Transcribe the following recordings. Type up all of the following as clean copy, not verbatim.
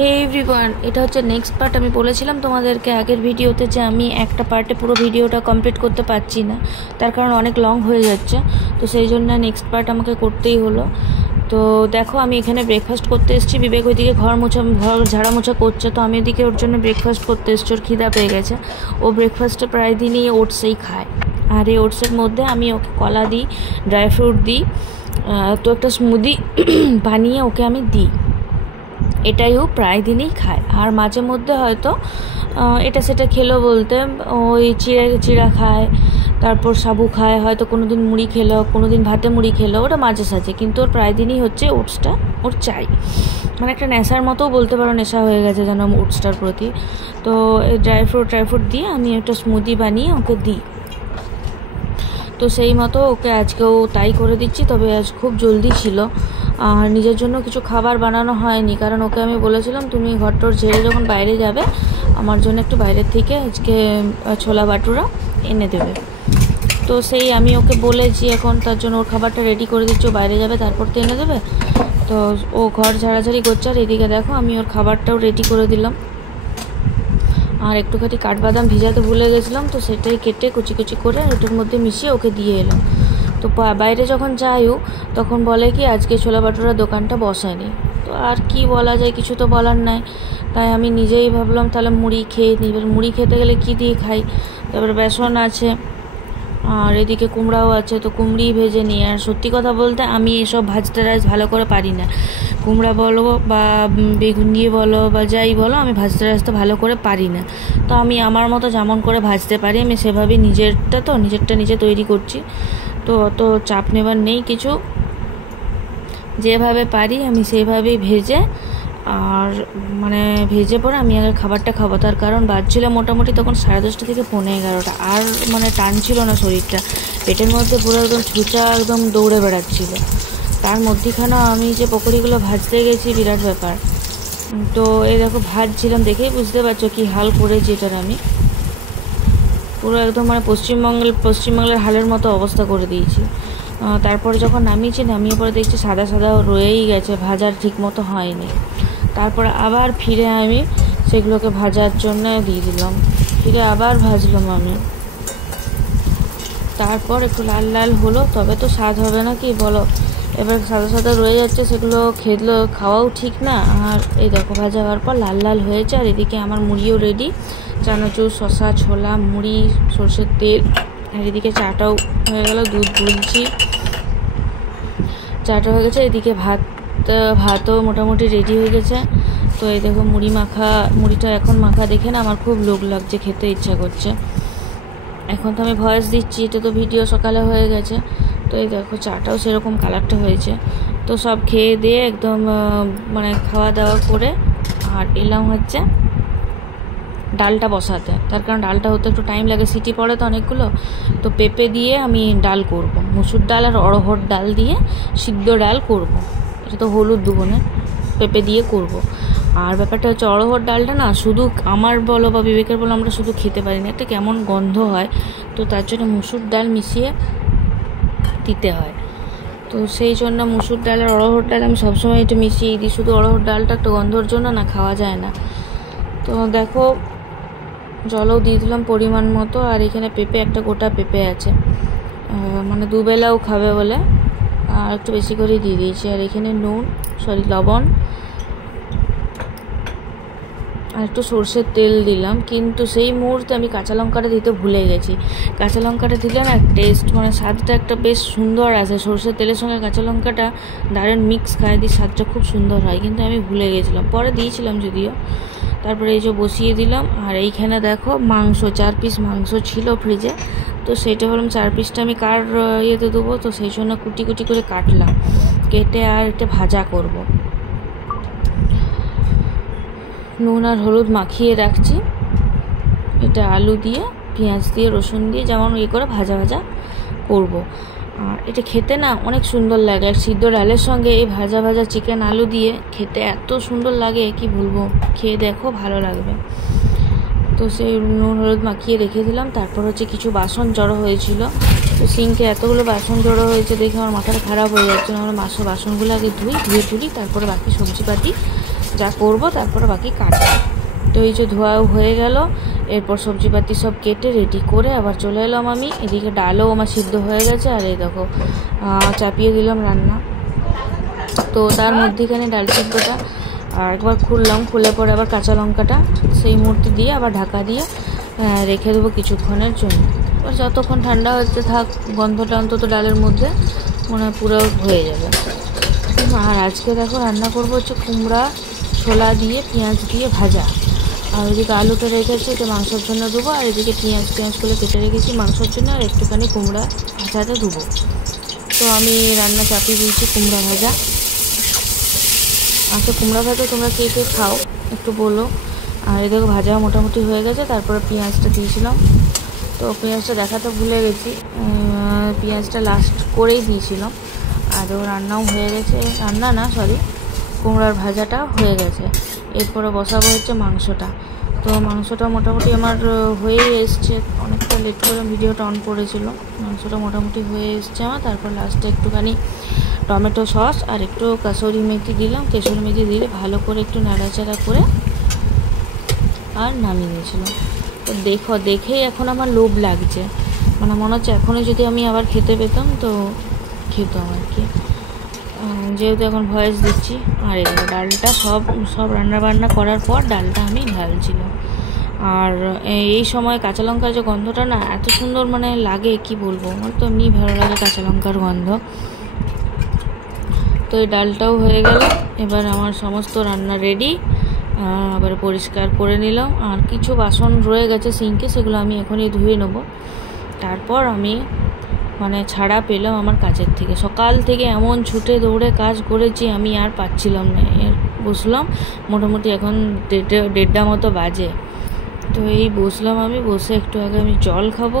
হে everyone, এটা হচ্ছে next part. আমি বলেছিলাম তোমাদেরকে আগের ভিডিওতে যে আমি একটা পার্টে পুরো ভিডিওটা কমপ্লিট করতে পারছি না, তার কারণ অনেক লং হয়ে যাচ্ছে। তো সেই জন্য নেক্সট পার্ট আমাকে করতেই হলো। তো দেখো, আমি এখানে ব্রেকফাস্ট করতে এসেছি। বিবেক ওইদিকে ঘর ঝাড়া মোছা করছে, তো আমি ওইদিকে ওর জন্য ব্রেকফাস্ট করতে এসেছি। ওর খিদা পেয়ে গেছে। ও ব্রেকফাস্টে প্রায় দিনই ওটসেই খায়, আর এই ওটসের মধ্যে আমি ওকে কলা দিই, ড্রাই ফ্রুট দিই, তো একটা স্মুদি বানিয়ে ওকে আমি দিই। এটাই ও প্রায় দিনই খায়। আর মাঝে মধ্যে হয়তো এটা সেটা খেলো বলতে ওই চিড়া খায়, তারপর সাবু খায়, হয়তো কোনো দিন মুড়ি খেলো, কোনো দিন ভাতে মুড়ি খেলো, ওটা মাঝে সাঝে। কিন্তু ওর প্রায় দিনই হচ্ছে ওটসটা ওর চাই, মানে একটা নেশার মতোও বলতে পারো, নেশা হয়ে গেছে যেন ওটসটার প্রতি। তো এই ড্রাই ফ্রুট দিয়ে আমি একটা স্মুদি বানিয়ে ওকে দিই। তো সেই মতো ওকে আজকেও তাই করে দিচ্ছি। তবে আজ খুব জলদি ছিল, আর নিজের জন্য কিছু খাবার বানানো হয়নি, কারণ ওকে আমি বলেছিলাম তুমি ঘরটর ঝেড়ে যখন বাইরে যাবে আমার জন্য একটু বাইরের থেকে আজকে ছোলা বাটুরা এনে দেবে। তো সেই আমি ওকে বলেছি, এখন তার জন্য ওর খাবারটা রেডি করে দিচ্ছি। ও বাইরে যাবে তারপর তো এনে দেবে। তো ও ঘর ঝাড়াঝাড়ি করছে, আর এদিকে দেখো আমি ওর খাবারটাও রেডি করে দিলাম। আর একটুখানি কাঠবাদাম ভিজাতে ভুলে গেছিলাম, তো সেটাই কেটে কুচি কুচি করে ওটার মধ্যে মিশিয়ে ওকে দিয়ে এলাম। তো বাইরে যখন যাইও তখন বলে কি আজকে ছোলা বাটুরার দোকানটা বসায়নি। তো আর কি বলা যায়, কিছু তো বলার নাই। তাই আমি নিজেই ভাবলাম তাহলে মুড়ি খেয়ে নিই। এবার মুড়ি খেতে গেলে কী দিয়ে খাই, তারপরে বেসন আছে, আর এদিকে কুমড়াও আছে, তো কুমড়ি ভেজে নিই। আর সত্যি কথা বলতে আমি এসব ভাজতে ভালো করে পারি না। কুমড়া বলো বা বেগুন দিয়ে বলো বা যাই বলো, আমি ভাজতে ভালো করে পারি না। তো আমি আমার মতো যেমন করে ভাজতে পারি আমি সেভাবেই নিজেরটা নিজে তৈরি করছি। তো অত চাপ নেবার নেই কিছু, যেভাবে পারি আমি সেইভাবেই ভেজে, আর মানে ভেজে পরে আমি আগে খাবারটা খাবো। তার কারণ বাজছিল মোটামুটি তখন 10:30 থেকে 11:45, আর মানে টানছিল না শরীরটা, পেটের মধ্যে পুরো একদম ছুঁচা একদম দৌড়ে বেড়াচ্ছিল। তার মধ্যেখানেও আমি যে পকোড়িগুলো ভাজতে গেছি, বিরাট ব্যাপার। তো এই দেখো ভাজছিলাম, দেখেই বুঝতে পারছো কি হাল করেছি এটার আমি। পুরো একদম মানে পশ্চিমবাংলার হালের মতো অবস্থা করে দিয়েছি। তারপরে যখন নামিয়ে পরে দেখছি সাদা রয়েই গেছে, ভাজার ঠিক মতো হয়নি। তারপরে আবার ফিরে আমি সেগুলোকে ভাজার জন্য দিয়ে দিলাম, ফিরে আবার ভাজলাম আমি। তারপর একটু লাল লাল হলো তবে তো স্বাদ হবে না, কি বলো। এবার সাদা রয়ে যাচ্ছে, সেগুলো খাওয়াও ঠিক না। আর এই দেখো ভাজা হওয়ার পর লাল লাল হয়েছে। আর এদিকে আমার মুড়িও রেডি, চানাচুর, শসা, ছোলা, মুড়ি, সরষের তেল। আর এদিকে চাটাও হয়ে গেল, দুধ গুলছি, চাটা হয়ে গেছে। এদিকে ভাতও মোটামুটি রেডি হয়ে গেছে। তো এই দেখো মুড়িটা এখন মাখা দেখে না আমার খুব লোভ লাগছে, খেতে ইচ্ছা করছে। এখন তো আমি ভয়েস দিচ্ছি, এটা তো ভিডিও সকালে হয়ে গেছে। তো এই দেখো চাটাও সেরকম কালারটা হয়েছে। তো সব খেয়ে দিয়ে একদম মানে খাওয়া দাওয়া করে আর এলাম হচ্ছে ডালটা বসাতে। তার কারণ ডালটা হতে একটু টাইম লাগে, সিটি পড়ে তো অনেকগুলো। তো পেঁপে দিয়ে আমি ডাল করব, মুসুর ডাল আর অড়হর ডাল দিয়ে সিদ্ধ ডাল করব। এটা তো হলুদ দুবনে পেঁপে দিয়ে করব। আর ব্যাপারটা হচ্ছে অড়হর ডালটা না শুধু আমার বলো বা বিবেকের বলো আমরা শুধু খেতে পারি না, একটা কেমন গন্ধ হয়। তো তার জন্য মুসুর ডাল মিশিয়ে দিতে হয়। তো সেই জন্য মুসুর ডাল আর অড়হর ডাল আমি সবসময় একটু মিশিয়ে দিই। শুধু অড়হর ডালটা একটু গন্ধর জন্য না খাওয়া যায় না। তো দেখো জলও দিয়ে দিলাম পরিমাণ মতো। আর এখানে পেঁপে, একটা গোটা পেঁপে আছে, মানে দুবেলাও খাবে বলে আর একটু বেশি করে দিয়ে দিয়েছি। আর এখানে লবণ আর একটু সরষের তেল দিলাম। কিন্তু সেই মুহূর্তে আমি কাঁচা লঙ্কাটা দিতে ভুলে গেছি। কাঁচা লঙ্কাটা দিলে না টেস্ট মানে স্বাদটা একটা বেশ সুন্দর আসে। সরষের তেলের সঙ্গে কাঁচা লঙ্কাটা দারুণ মিক্স খায় দিয়ে স্বাদটা খুব সুন্দর হয়, কিন্তু আমি ভুলে গেছিলাম, পরে দিয়েছিলাম যদিও। তারপরে এই যে বসিয়ে দিলাম। আর এইখানে দেখো 4 পিস মাংস ছিল ফ্রিজে। তো সেইটা বললাম 4 পিসটা আমি কার ইয়েতে দেবো, তো সেই জন্য কুটি কুটি করে কাটলাম, কেটে আর এটা ভাজা করব। নুন আর হলুদ মাখিয়ে রাখছি। এটা আলু দিয়ে, পেঁয়াজ দিয়ে, রসুন দিয়ে যেমন করে ভাজা করব। আর এটা খেতে না অনেক সুন্দর লাগে। আর সিদ্ধ ডালের সঙ্গে এই ভাজা চিকেন আলু দিয়ে খেতে এত সুন্দর লাগে কি বলবো, খেয়ে দেখো ভালো লাগবে। তো সেই নুন হলুদ মাখিয়ে রেখে দিলাম। তারপর হচ্ছে কিছু বাসন জড়ো হয়েছিল, তো সিঙ্কে এতগুলো বাসন জড়ো হয়েছে দেখে আমার মাথাটা খারাপ হয়ে যাচ্ছে। আমরা বাসনগুলো আগে ধুয়ে তুলি, তারপরে বাকি সবজিপাতি যা করব তারপরে বাকি কাটবো। তো এই যে ধোয়াও হয়ে গেল, এরপর সবজিপাতি সব কেটে রেডি করে আবার চলে এলাম আমি। এদিকে ডালও আমার সিদ্ধ হয়ে গেছে, আর এই দেখো চাপিয়ে দিলাম রান্না। তো তার মধ্যেখানে ডাল সিদ্ধটা আর একবার খুললাম, খুলে পরে আবার কাঁচা লঙ্কাটা সেই মুহূর্তে দিয়ে আবার ঢাকা দিয়ে রেখে দেবো কিছুক্ষণের জন্য। এবার যতক্ষণ ঠান্ডা হতে থাক, গন্ধটা অন্তত ডালের মধ্যে মনে হয় পুরো হয়ে যাবে। আর আজকে দেখো রান্না করবো হচ্ছে কুমড়া ছোলা দিয়ে পেঁয়াজ দিয়ে ভাজা। আর ওইদিকে আলুটা রেখেছি, এটা মাংসের জন্য দেবো। আর এদিকে পেঁয়াজগুলো কেটে রেখেছি মাংসের জন্য, আর একটুখানি কুমড়া ভাজাতে দেবো। তো আমি রান্না চাপিয়ে দিয়েছি কুমড়া ভাজা। আচ্ছা, কুমড়া ভাজা তোমরা কে কে খাও একটু বলো। আর এদিকে ভাজা মোটামুটি হয়ে গেছে, তারপরে পেঁয়াজটা দিয়েছিলাম। তো পেঁয়াজটা দেখাতে ভুলে গেছি, পেঁয়াজটা লাস্ট করেই দিয়েছিলাম। আরও রান্নাও হয়ে গেছে, রান্না না সরি, কুমড়ার ভাজাটা হয়ে গেছে। এরপরে বসাবো হচ্ছে মাংসটা। তো মাংসটা মোটামুটি আমার হয়েই এসছে, অনেকটা লেট করে ভিডিওটা অন করেছিল। মাংসটা মোটামুটি হয়ে এসছে আমার। তারপর লাস্টে একটুখানি টমেটো সস আর একটু কাসুরি মেথি দিলাম। কাসুরি মেথি দিলে ভালো করে একটু নাড়াচাড়া করে আর নামিয়ে নিয়েছিলাম। তো দেখেই এখন আমার লোভ লাগছে, মানে মনে হচ্ছে এখনই যদি আমি আবার খেতে পেতাম তো খেতাম আর কি, যেহেতু এখন ভয়েস দিচ্ছি। আর এগুলো ডালটা সব রান্নাবান্না করার পর ডালটা আমি ঢালছিলাম। আর এই সময় কাঁচা লঙ্কার যে গন্ধটা না এত সুন্দর মানে লাগে, কি বলবো, আমার তো এমনি ভালো লাগে কাঁচা লঙ্কার গন্ধ। তো এই ডালটাও হয়ে গেল। এবার আমার সমস্ত রান্না রেডি, আবার পরিষ্কার করে নিলাম। আর কিছু বাসন রয়ে গেছে সিঙ্কে, সেগুলো আমি এখনই ধুয়ে নেব। তারপর আমি মানে ছাড়া পেলাম আমার কাজের থেকে। সকাল থেকে এমন ছুটে দৌড়ে কাজ করেছি, আমি আর পাচ্ছিলাম না। বসলাম মোটামুটি এখন 1:30 মতো বাজে। তো এই বসলাম, আমি বসে একটু আগে আমি জল খাবো।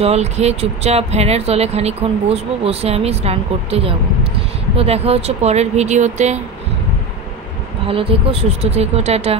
জল খেয়ে চুপচাপ ফ্যানের তলে খানিকক্ষণ বসবো, বসে আমি স্নান করতে যাব। তো দেখা হচ্ছে পরের ভিডিওতে। ভালো থেকো, সুস্থ থেকো, টাটা।